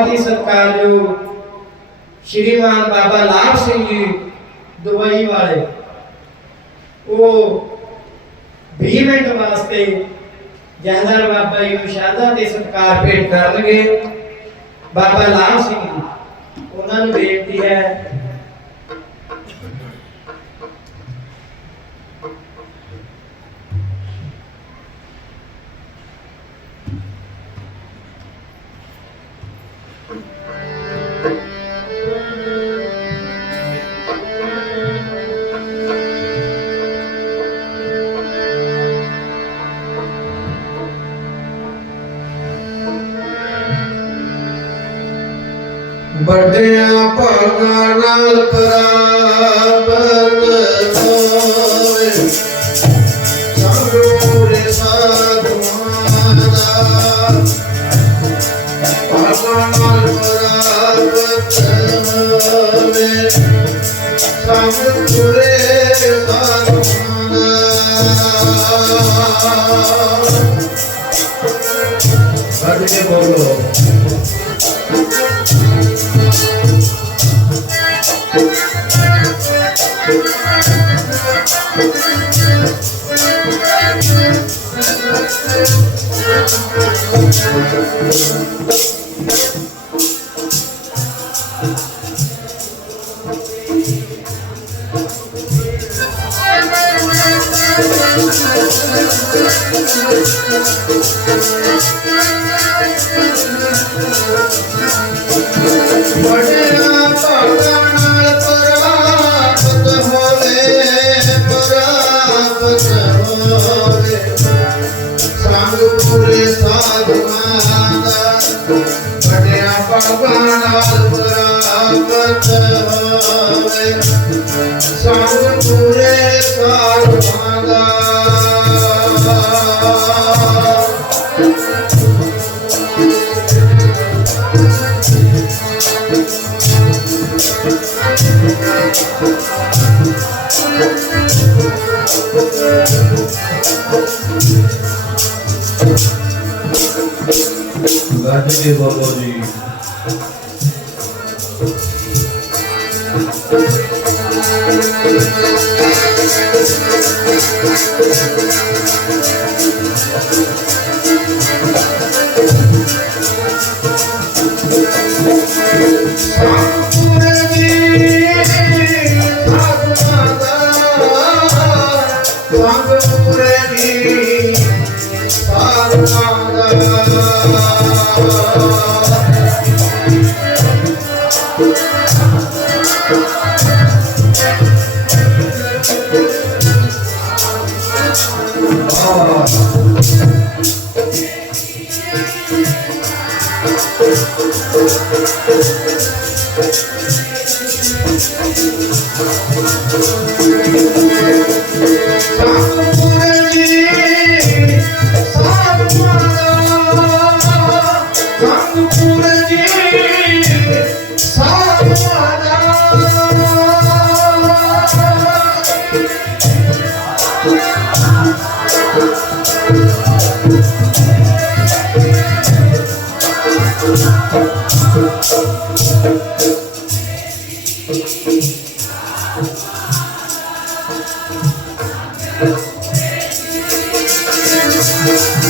ਬਹੁਤ ਹੀ ਸਤਿਕਾਰਯੋਗ ਸ਼੍ਰੀਮਾਨ ਬਾਬਾ ਲਾਭ ਸਿੰਘ ਜੀ ਦੁਬਈ ਵਾਲੇ, ਉਹ 20 ਮਿੰਟ ਵਾਸਤੇ ਜਹਦਰ ਬਾਬਾ ਜੀ ਨੂੰ ਸ਼ਰਧਾ ਤੇ ਸਤਿਕਾਰ ਭੇਟ ਕਰਨਗੇ। ਬਾਬਾ ਲਾਭ ਸਿੰਘ ਉਹਨਾਂ ਨੂੰ ਬੇਨਤੀ ਹੈ ਵੱਡਿਆਂ ਭਾਗਾਂ ਨਾਲ ਪ੍ਰਾਪਤ ਹੋਏ। ਸੰਗੂਰੇ ਸਾਧੂਆਂ ਦਾ ਭਾਗਾਂ ਨਾਲ ਪ੍ਰਾਪਤ ਹੋਵੇ ਸੰਗੂਰੇ ਸਾਧੂਆਂ ਦਾ ਵੱਡ ਬੋਲੋ। ਵੱਡਿਆਂ ਭਾਗਾਂ ਸੰਗ ਪੂਰੇ ਸਾਧੂਆਂ ਦਾ ਵੱਡਿਆਂ ਭਾਗਾਂ ਨਾਲ ਸੰਪੂਰਨ ਜੀ Thank you.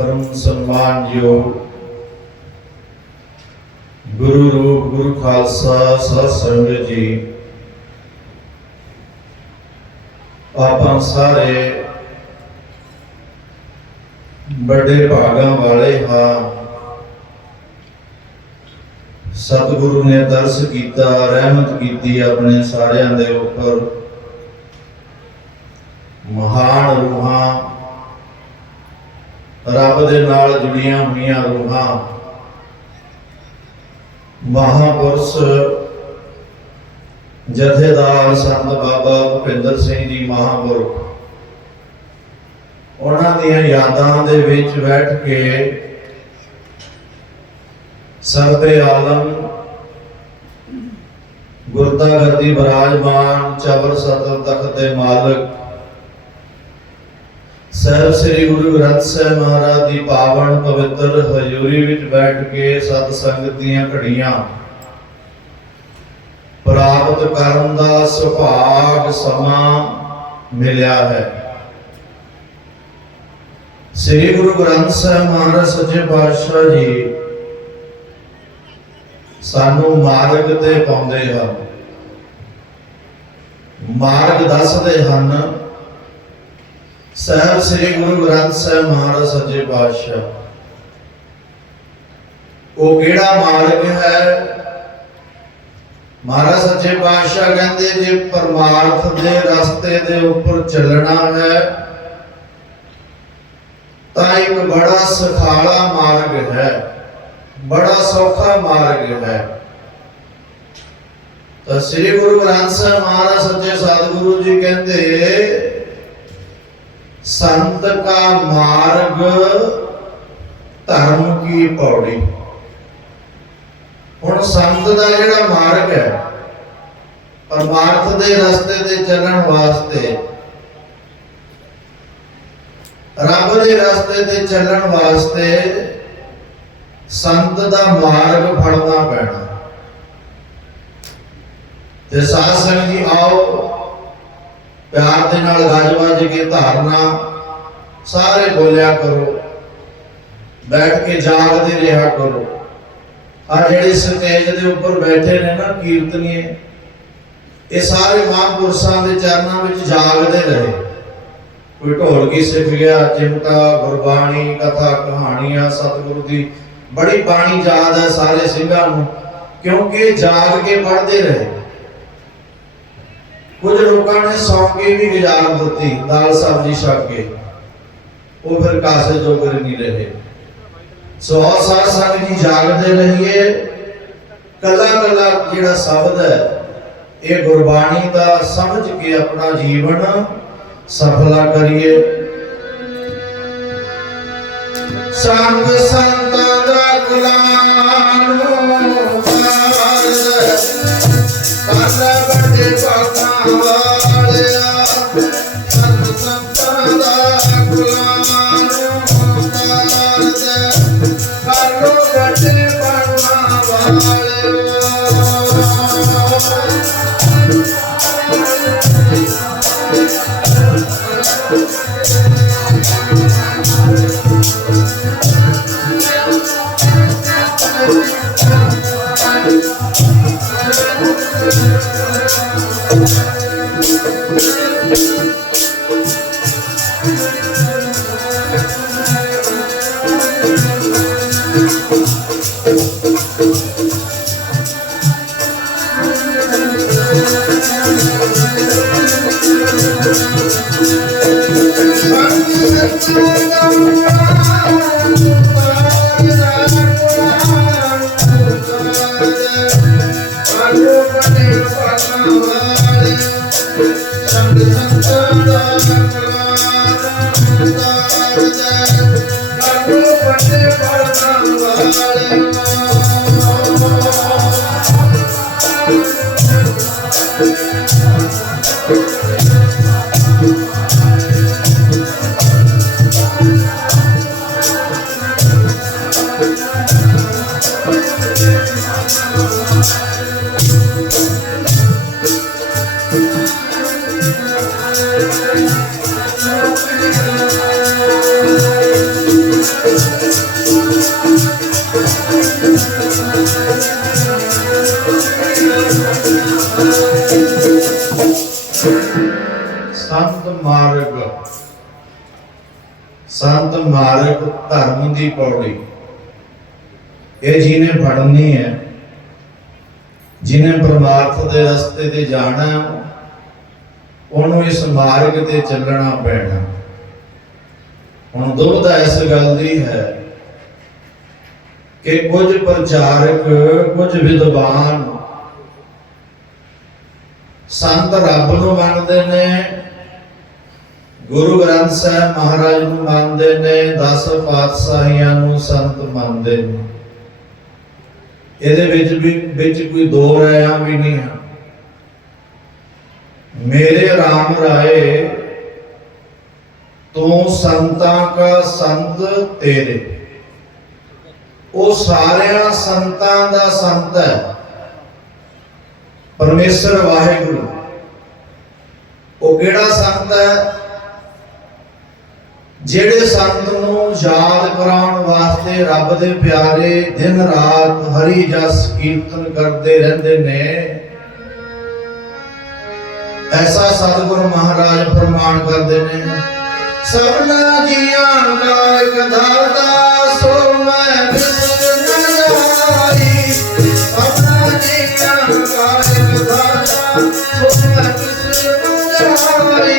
ਪਰਮ ਸਨਮਾਨਯੋਗ ਗੁਰੂ ਰੂਪ, ਗੁਰੂ ਖਾਲਸਾ ਸਤ ਸੰਗਤ ਜੀ। ਆਪਾਂ ਸਾਰੇ ਬੜੇ ਭਾਗਾਂ ਵਾਲੇ ਹਾਂ। ਸਤਿਗੁਰੂ ਨੇ ਦਰਸ ਕੀਤਾ, ਰਹਿਮਤ ਕੀਤੀ ਆਪਣੇ ਸਾਰਿਆਂ ਦੇ ਉੱਪਰ। ਮਹਾਨ ਰੂਹਾਂ ਰੱਬ ਦੇ ਨਾਲ ਜੁੜੀਆਂ ਹੋਈਆਂ ਰੂਹਾਂ। ਮਹਾਪੁਰਸ਼ ਜਥੇਦਾਰ ਸੰਤ ਬਾਬਾ ਭੁਪਿੰਦਰ ਸਿੰਘ ਜੀ ਮਹਾਂਪੁਰਖ, ਉਹਨਾਂ ਦੀਆਂ ਯਾਦਾਂ ਦੇ ਵਿੱਚ ਬੈਠ ਕੇ ਸਰਬੇ ਆਲਮ ਗੁਰਤਾ ਗੱਦੀ ਬਰਾਜਮਾਨ ਚਬਰ ਸਤਰ ਤਖਤ ਦੇ ਮਾਲਕ ਸਾਹਿਬ ਸ੍ਰੀ ਗੁਰੂ ਗ੍ਰੰਥ ਸਾਹਿਬ ਮਹਾਰਾਜ ਦੀ ਪਾਵਨ ਪਵਿੱਤਰ ਹਜ਼ੂਰੀ ਵਿੱਚ ਬੈਠ ਕੇ ਸਤ ਸੰਗਤ ਦੀਆਂ ਘੜੀਆਂ। ਪ੍ਰਾਪਤ ਕਰਨ ਦਾ ਸੁਭਾਗ ਸਮਾਂ ਮਿਲਿਆ ਹੈ। ਸ੍ਰੀ ਗੁਰੂ ਗ੍ਰੰਥ ਸਾਹਿਬ ਮਹਾਰਾਜ ਸੱਚੇ ਪਾਤਸ਼ਾਹ ਜੀ ਸਾਨੂੰ ਮਾਰਗ ਤੇ ਪਾਉਂਦੇ ਹਨ। ਮਾਰਗ ਦੱਸਦੇ ਹਨ ਸਾਹਿਬ ਸ੍ਰੀ ਗੁਰੂ ਗ੍ਰੰਥ ਸਾਹਿਬ ਮਹਾਰਾਜ ਸੱਚੇ ਪਾਤਸ਼ਾਹ। ਉਹ ਕਿਹੜਾ ਮਾਰਗ ਹੈ? ਮਹਾਰਾਜ ਸੱਚੇ ਪਾਤਸ਼ਾਹ ਕਹਿੰਦੇ, ਜੇ ਪਰਮਾਰਥ ਦੇ ਰਸਤੇ ਦੇ ਉੱਪਰ ਚੱਲਣਾ ਹੈ, ਤਾਂ ਇੱਕ ਬੜਾ ਸਖਾਲਾ ਮਾਰਗ ਹੈ। ਬੜਾ ਸੌਖਾ ਮਾਰਗ ਹੈ। ਤਾਂ ਸ੍ਰੀ ਗੁਰੂ ਗ੍ਰੰਥ ਸਾਹਿਬ ਮਹਾਰਾਜ ਸੱਚੇ ਸਤਿਗੁਰੂ ਜੀ ਕਹਿੰਦੇ संत का मार्ग ਧਰਮ ਕੀ ਪੌੜੀ ਹੁਣ ਸੰਤ ਦਾ ਜਿਹੜਾ ਮਾਰਗ ਹੈ ਪਰਮਾਰਥ ਦੇ ਰਸਤੇ ਤੇ ਚੱਲਣ ਵਾਸਤੇ ਰੱਬ ਦੇ ਰਸਤੇ ਤੇ ਚੱਲਣ ਵਾਸਤੇ ਸੰਤ ਦਾ ਮਾਰਗ ਫੜਨਾ ਪੈਣਾ ਤੇ ਸਾਧ ਸੰਗਤ ਜੀ ਆਓ ਪਿਆਰ ਦੇ ਨਾਲ ਗੱਜ ਵੱਜ ਕੇ ਧਾਰਨਾ, ਸਾਰੇ ਬੋਲਿਆ ਕਰੋ। ਬੈਠ ਕੇ ਜਾਗਦੇ ਰਿਹਾ ਕਰੋ। ਆ ਜਿਹੜੇ ਸਟੇਜ ਦੇ ਉੱਪਰ ਬੈਠੇ ਨੇ ਨਾ ਕੀਰਤਨੀਏ, ਇਹ ਸਾਰੇ ਮਹਾਂਪੁਰਸ਼ਾਂ ਦੇ ਚਰਨਾਂ ਵਿੱਚ ਜਾਗਦੇ ਰਹੇ। ਕੋਈ ਢੋਲਕੀ ਸਿੱਖ ਗਿਆ, ਚਿਮਟਾ, ਗੁਰਬਾਣੀ, ਕਥਾ, ਕਹਾਣੀਆਂ, ਸਤਿਗੁਰੂ ਦੀ ਬੜੀ ਬਾਣੀ ਯਾਦ ਹੈ ਸਾਰੇ ਸਿੰਘਾਂ ਨੂੰ, ਕਿਉਂਕਿ ਜਾਗ ਕੇ ਪੜ੍ਹਦੇ ਰਹੇ। ਕੁਝ ਲੋਕਾਂ ਨੇ ਸੌਂ ਵੀ ਗੁਜ਼ਾਰ ਦਿੱਤੀ, ਦਾਲ ਸਬਜ਼ੀ ਛਕ ਕੇ। ਉਹ ਫਿਰ ਕਾਸੇ ਜੋਗਰ ਨਹੀਂ ਰਹੇ। ਸੋ ਆਓ ਸਾਧ ਜੀ ਜਾਗਦੇ ਰਹੀਏ। ਕੱਲਾ ਕੱਲਾ ਜਿਹੜਾ ਸ਼ਬਦ ਹੈ, ਇਹ ਗੁਰਬਾਣੀ ਦਾ ਸਮਝ ਕੇ ਆਪਣਾ ਜੀਵਨ ਸਫਲਾ ਕਰੀਏ। ਸੰਗ ਸੰਤਾਂ ਦਾ ਗੁਲਾਮ ਵਾਰਦ ਕਰ ਵੱਡੇ ਪਾਕਾਂ ਵਾਲਿਆ I'm ਸੰਤ ਮਾਰਗ। ਸੰਤ ਮਾਰਗ ਧਰਮ ਦੀ ਪੌੜੀ। ਇਹ ਜਿਹਨੇ ਫੜਨੀ ਹੈ, ਜਿਹਨੇ ਪਰਮਾਰਥ ਦੇ ਰਸਤੇ ਤੇ ਜਾਣਾ ਉਹਨੂੰ ਇਸ ਮਾਰਗ ਤੇ ਚੱਲਣਾ ਪੈਣਾ। ਹੁਣ ਦੁਬਦਾ ਇਸ ਗੱਲ ਦੀ ਹੈ ਕਿ ਕੁਝ ਪ੍ਰਚਾਰਕ, ਕੁਝ ਵਿਦਵਾਨ ਸੰਤ ਰੱਬ ਨੂੰ ਮੰਨਦੇ ਨੇ, ਗੁਰੂ ਗ੍ਰੰਥ ਸਾਹਿਬ ਮਹਾਰਾਜ ਨੂੰ ਮੰਨਦੇ ਨੇ, ਦਸ ਪਾਤਸ਼ਾਹੀਆਂ ਨੂੰ ਸੰਤ ਮੰਨਦੇ ਨੇ। ਇਹਦੇ ਵਿੱਚ ਵੀ, ਵਿੱਚ ਕੋਈ ਦੋ ਰਾਇਆਂ ਵੀ ਨਹੀਂ ਹਨ। ਮੇਰੇ RAM ਰਾਏ, ਤੂੰ ਸੰਤਾਂ ਕਾ ਸੰਤ ਤੇਰੇ। ਉਹ ਸਾਰਿਆਂ ਸੰਤਾਂ ਦਾ ਸੰਤ ਹੈ। ਪਰਮੇਸ਼ਰ ਵਾਹਿਗੁਰੂ। ਉਹ ਕਿਹੜਾ ਸੰਤ ਹੈ? ਜਿਹੜੇ ਸੰਤ ਨੂੰ ਯਾਦ ਕਰਾਉਣ ਵਾਸਤੇ ਰੱਬ ਦੇ ਪਿਆਰੇ ਦਿਨ ਰਾਤ ਹਰੀ ਜਸ ਕੀਰਤਨ ਕਰਦੇ ਰਹਿੰਦੇ ਨੇ ਐਸਾ ਸਤਿਗੁਰ ਮਹਾਰਾਜ ਫਰਮਾਨ ਕਰਦੇ ਨੇ, ਸਭਨਾ ਜੀਆਂ ਦਾ ਇੱਕ ਦਾਤਾ, ਸੋ ਮੈਂ ਵਿਸਰ ਸਭਨਾ ਜੀਆਂ ਦਾ ਇੱਕ ਦਾਤਾ, ਸੋ ਮੈਂ ਵਿਸਰ ਨਾ ਜਾਈ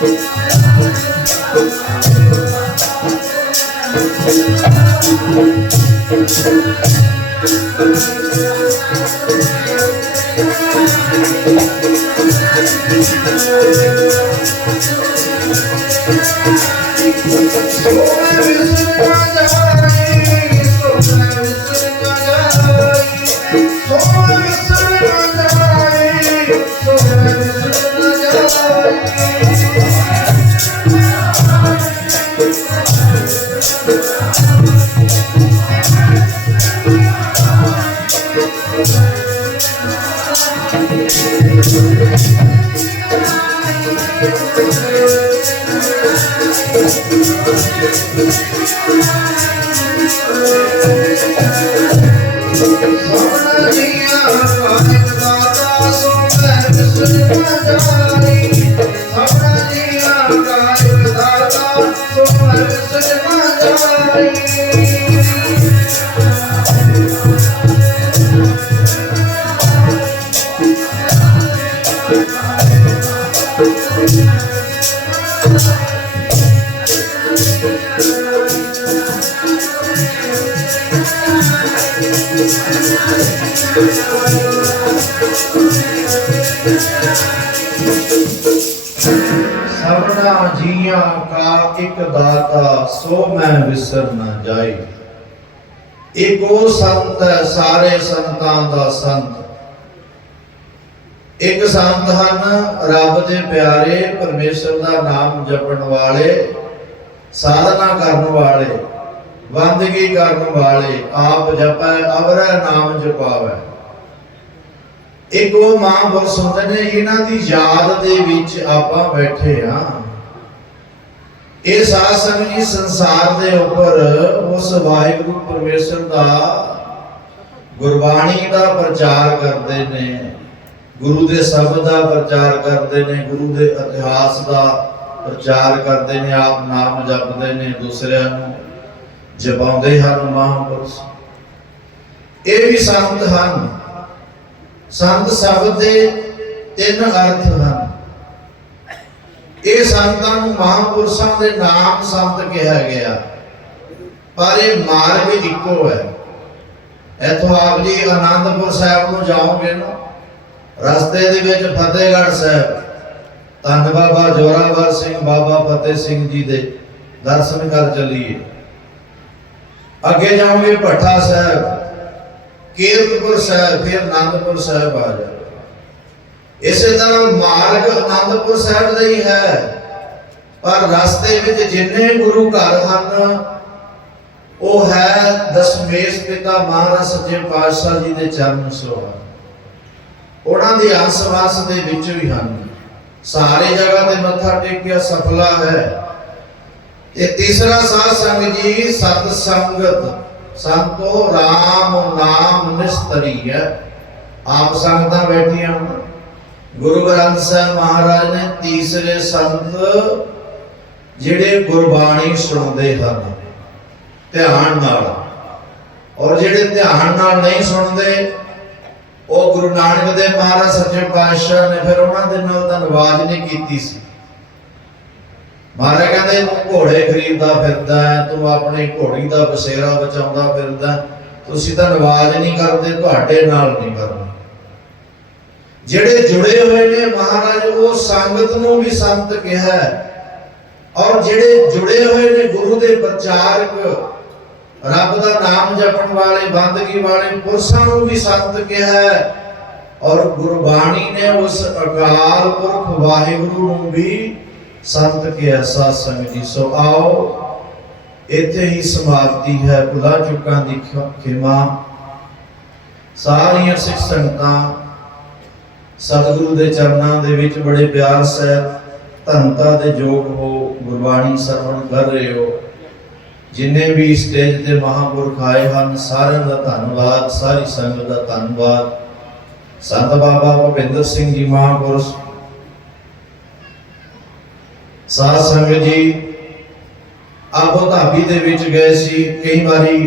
ਦਾ ਇੱਕ ਦਾਤਾ ਇੱਕ ਦਾਤਾ, ਸੋ ਮੈਂ ਵਿਸਰ ਨਾ ਜਾਈ ਇੱਕ ਸੰਤ ਹੈ, ਸਾਰੇ ਸੰਤਾਂ ਦਾ ਸੰਤ। ਇੱਕ ਸੰਤ ਹਨ, ਰੱਬ ਦੇ ਪਿਆਰੇ, ਪਰਮੇਸ਼ਰ ਦਾ ਨਾਮ ਜਪਣ ਵਾਲੇ, ਸਾਧਨਾ ਕਰਨ ਵਾਲੇ ਬੰਦਗੀ ਕਰਨ ਵਾਲੇ, ਆਪ ਜਪੈ, ਅਵਰੈ ਨਾਮ ਜਪਾਵੈ। ਇੱਕ ਉਹ ਮਹਾਂਪੁਰਸ਼ ਹੁੰਦੇ ਨੇ, ਇਹਨਾਂ ਦੀ ਯਾਦ ਦੇ ਵਿੱਚ ਆਪਾਂ ਬੈਠੇ ਆ ਇਹ ਸਾਧ ਸੰਗਤ ਜੀ ਸੰਸਾਰ ਦੇ ਉੱਪਰ ਉਸ ਵਾਹਿਗੁਰੂ ਪਰਮੇਸ਼ਰ ਦਾ ਗੁਰਬਾਣੀ ਦਾ ਪ੍ਰਚਾਰ ਕਰਦੇ ਨੇ, ਗੁਰੂ ਦੇ ਸ਼ਬਦ ਦਾ ਪ੍ਰਚਾਰ ਕਰਦੇ ਨੇ, ਗੁਰੂ ਦੇ ਇਤਿਹਾਸ ਦਾ ਪ੍ਰਚਾਰ ਕਰਦੇ ਨੇ, ਆਪ ਨਾਮ ਜਪਦੇ ਨੇ ਦੂਸਰਿਆਂ ਨੂੰ, ਜਪਾਉਂਦੇ ਹਨ ਮਹਾਂਪੁਰਸ਼। ਇਹ ਵੀ ਸੰਤ ਹਨ। ਸੰਤ ਸ਼ਬਦ ਦੇ ਤਿੰਨ ਅਰਥ ਹਨ। ਇਹ ਸੰਤਾਂ ਨੂੰ ਮਹਾਂਪੁਰਸ਼ਾਂ ਦੇ ਨਾਮ ਸੰਤ ਕਿਹਾ ਗਿਆ। ਪਰ ਇਹ ਮਾਰਗ ਇੱਕੋ ਹੈ। ਇੱਥੋਂ ਆਪ ਜੀ ਆਨੰਦਪੁਰ ਸਾਹਿਬ ਨੂੰ ਜਾਓਗੇ ਨਾ, ਰਸਤੇ ਦੇ ਵਿੱਚ ਫਤਿਹਗੜ੍ਹ ਸਾਹਿਬ, ਧੰਨ ਬਾਬਾ ਜੋਰਾਵਰ ਸਿੰਘ, ਬਾਬਾ ਫਤਿਹ ਸਿੰਘ ਜੀ ਦੇ ਦਰਸ਼ਨ ਕਰ ਚੱਲੀਏ। ਅੱਗੇ ਜਾਓਗੇ ਭੱਠਾ ਸਾਹਿਬ, ਕੀਰਤਪੁਰ ਸਾਹਿਬ, ਫਿਰ ਆਨੰਦਪੁਰ ਸਾਹਿਬ ਆ ਜਾਓ। ਇਸੇ ਤਰ੍ਹਾਂ ਮਾਰਗ ਆਨੰਦਪੁਰ ਸਾਹਿਬ ਦਾ ਹੀ ਹੈ। ਪਰ ਰਸਤੇ ਵਿੱਚ ਜਿੰਨੇ ਗੁਰੂ ਘਰ ਹਨ, ਉਹ ਹੈ ਦਸ਼ਮੇਸ਼ ਪਿਤਾ ਮਹਾਰਾਜ ਸੱਚੇ ਪਾਤਸ਼ਾਹ ਜੀ ਦੇ ਚਰਨ ਸੋਹਾ ਉਹਨਾਂ ਦੇ ਅੰਸਵਾਸ ਦੇ ਵਿੱਚ ਵੀ ਹਨ। ਸਾਰੇ ਜਗ੍ਹਾ ਤੇ ਮੱਥਾ ਟੇਕਿਆ ਸਫਲਾ ਹੈ। ਤੇ ਤੀਸਰਾ ਸਾਧ ਸੰਗ ਜੀ, ਸਤ ਸੰਗਤ। ਸੰਤੋ RAM ਨਾਮ ਨਿਸਤਰੀ ਹੈ ਆਪ ਸੰਗਤਾਂ ਬੈਠੀਆਂ ਹਨ ਗੁਰੂ ਗ੍ਰੰਥ ਸਾਹਿਬ ਮਹਾਰਾਜ ਨੇ ਤੀਸਰੇ ਸੰਤ ਜਿਹੜੇ ਗੁਰਬਾਣੀ ਸੁਣਦੇ ਹਨ ਧਿਆਨ ਨਾਲ। ਔਰ ਜਿਹੜੇ ਧਿਆਨ ਨਾਲ ਨਹੀਂ ਸੁਣਦੇ ਉਹ ਗੁਰੂ ਨਾਨਕ ਦੇਵ ਮਹਾਰਾਜ ਸੱਚੇ ਪਾਤਸ਼ਾਹ ਨੇ ਫਿਰ ਉਹਨਾਂ ਦੇ ਨਾਲ ਧੰਨਵਾਦ ਨਹੀਂ ਕੀਤੀ ਸੀ। ਮਹਾਰਾਜ ਕਹਿੰਦੇ ਤੂੰ ਘੋੜੇ ਖਰੀਦਦਾ ਫਿਰਦਾ ਹੈ ਤੂੰ ਆਪਣੀ ਘੋੜੀ ਦਾ ਬਸੇਰਾ ਬਚਾਉਂਦਾ ਫਿਰਦਾ ਹੈ, ਤੁਸੀਂ ਧੰਨਵਾਦ ਨਹੀਂ ਕਰਦੇ ਤੁਹਾਡੇ ਨਾਲ ਨਹੀਂ ਕਰਦੇ ਜਿਹੜੇ ਜੁੜੇ ਹੋਏ ਨੇ ਮਹਾਰਾਜ, ਉਹ ਸੰਗਤ ਨੂੰ ਵੀ ਸੰਤ ਕਿਹਾ ਔਰ ਜਿਹੜੇ ਜੁੜੇ ਹੋਏ ਨੇ ਗੁਰੂ ਦੇ ਪ੍ਰਚਾਰਕ, ਰੱਬ ਦਾ ਨਾਮ ਜਪਣ ਵਾਲੇ, ਬੰਦਗੀ ਵਾਲੇ, ਪੁਰਸ਼ਾਂ ਨੂੰ ਵੀ ਸੰਤ ਕਿਹਾ ਔਰ ਗੁਰਬਾਣੀ ਨੇ ਉਸ ਅਕਾਲ ਪੁਰਖ ਵਾਹਿਗੁਰੂ ਨੂੰ ਵੀ ਸੰਤ ਕਿਹਾ, ਸਾਧ ਸੰਗਤ ਜੀ, ਸੋ ਆਓ, ਇੱਥੇ ਹੀ ਸਮਾਪਤੀ ਹੈ। ਭੁਲਾ ਚੁੱਕਾਂ ਦੀ ਖਿਮਾ। ਸਾਰੀਆਂ ਸਿੱਖ ਸੰਗਤਾਂ ਸਤਿਗੁਰੂ ਦੇ ਚਰਨਾਂ ਦੇ ਵਿੱਚ ਬੜੇ ਪਿਆਰ ਸਹਿਤ ਧੰਨਤਾ ਦੇ ਯੋਗ ਹੋ, ਗੁਰਬਾਣੀ ਸਰਵਣ ਕਰ ਰਹੇ ਹੋ। ਜਿੰਨੇ ਵੀ ਸਟੇਜ ਤੇ ਮਹਾਂਪੁਰਖ ਆਏ ਹਨ, ਸਾਰਿਆਂ ਦਾ ਧੰਨਵਾਦ, ਸਾਰੀ ਸੰਗਤ ਦਾ ਧੰਨਵਾਦ। ਸੰਤ ਬਾਬਾ ਭੁਪਿੰਦਰ ਸਿੰਘ ਜੀ ਮਹਾਂਪੁਰਸ਼ ਸਾਧ ਸੰਗਤ ਜੀ ਆਬੋ ਧਾਬੀ ਦੇ ਵਿੱਚ ਗਏ ਸੀ, ਕਈ ਵਾਰੀ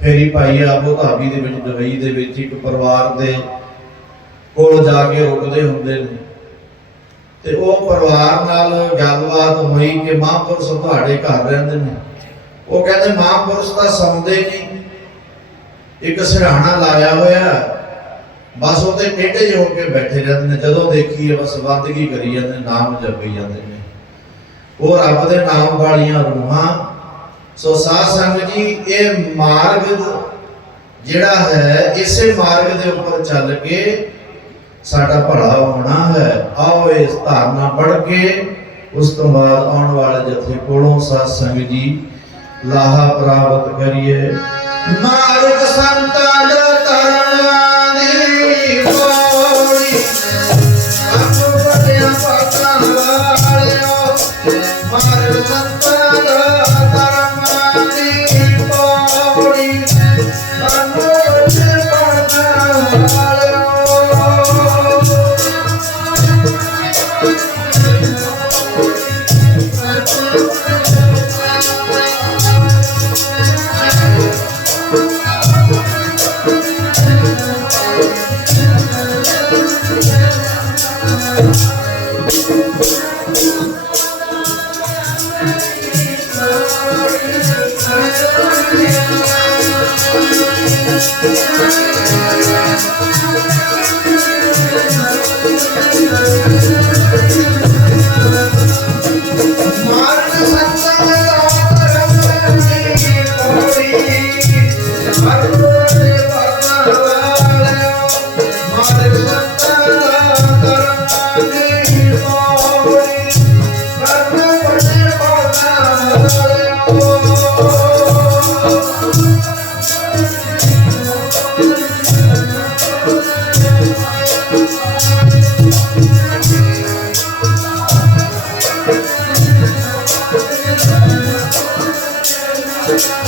ਫੇਰੀ ਪਾਈ ਆਬੋ ਧਾਬੀ ਦੇ ਵਿੱਚ ਦੁਬਈ ਦੇ ਵਿੱਚ, ਇੱਕ ਪਰਿਵਾਰ ਦੇ ਕੋਲ ਜਾ ਕੇ ਰੁਕਦੇ ਹੁੰਦੇ ਨੇ। ਤੇ ਉਹ ਪਰਿਵਾਰ ਨਾਲ ਗੱਲਬਾਤ ਹੋਈ ਕਿ ਮਹਾਂਪੁਰਸ਼ ਤੁਹਾਡੇ ਘਰ ਰਹਿੰਦੇ ਨੇ। ਉਹ ਕਹਿੰਦੇ ਮਹਾਂਪੁਰਸ਼ ਤਾਂ ਸੌਂਦੇ ਨਹੀਂ। ਇੱਕ ਸਿਰਹਾਣਾ ਲਾਇਆ ਹੋਇਆ ਬਸ ਉਹਤੇ ਟੇਢੇ ਜਿਹੇ ਹੋ ਕੇ ਬੈਠੇ ਰਹਿੰਦੇ ਨੇ। ਜਦੋਂ ਦੇਖੀਏ ਬਸ ਬੰਦਗੀ ਕਰੀ ਜਾਂਦੇ ਨੇ, ਨਾਮ ਜਪੀ ਜਾਂਦੇ ਨੇ। ਉਹ ਰੱਬ ਦੇ ਨਾਮ ਵਾਲੀਆਂ ਰੂਹਾਂ। ਸੋ ਸਾਧ ਸੰਗਤ ਜੀ ਇਹ ਮਾਰਗ ਜਿਹੜਾ ਹੈ ਇਸੇ ਮਾਰਗ ਦੇ ਉੱਪਰ ਚੱਲ ਕੇ ਸਾਡਾ ਭਲਾ ਹੋਣਾ ਹੈ। ਆਓ ਇਸ ਧਾਰਨਾ ਪੜ ਕੇ ਉਸ ਤੋਂ ਬਾਅਦ ਆਉਣ ਵਾਲੇ ਜਥੇ ਕੋਲੋਂ ਸਾਧ ਸੰਗਤ ਜੀ, ਲਾਹਾ ਪ੍ਰਾਪਤ ਕਰੀਏ। ਮਾਰਗ ਸੰਤਾਂ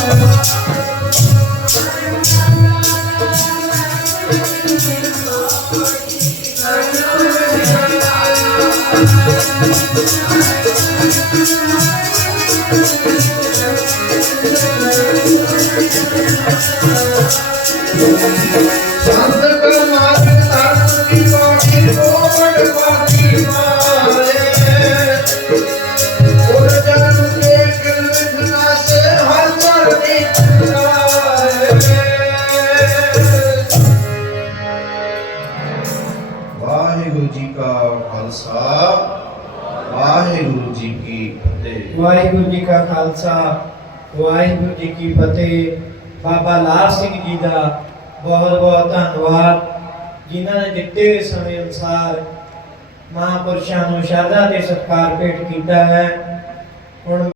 ਸੰਤ ਖਾਲਸਾ, ਵਾਹਿਗੁਰੂ ਜੀ ਕੀ ਫਤਿਹ। ਵਾਹਿਗੁਰੂ ਜੀ ਕਾ ਖਾਲਸਾ, ਵਾਹਿਗੁਰੂ ਜੀ ਕੀ ਫਤਿਹ। ਬਾਬਾ ਲਾਲ ਸਿੰਘ ਜੀ ਦਾ ਬਹੁਤ ਬਹੁਤ ਧੰਨਵਾਦ, ਜਿਨ੍ਹਾਂ ਨੇ ਦਿੱਤੇ ਹੋਏ ਸਮੇਂ ਅਨੁਸਾਰ ਮਹਾਂਪੁਰਸ਼ਾਂ ਨੂੰ ਸ਼ਰਧਾ ਤੇ ਸਤਿਕਾਰ ਭੇਟ ਕੀਤਾ ਹੈ। ਹੁਣ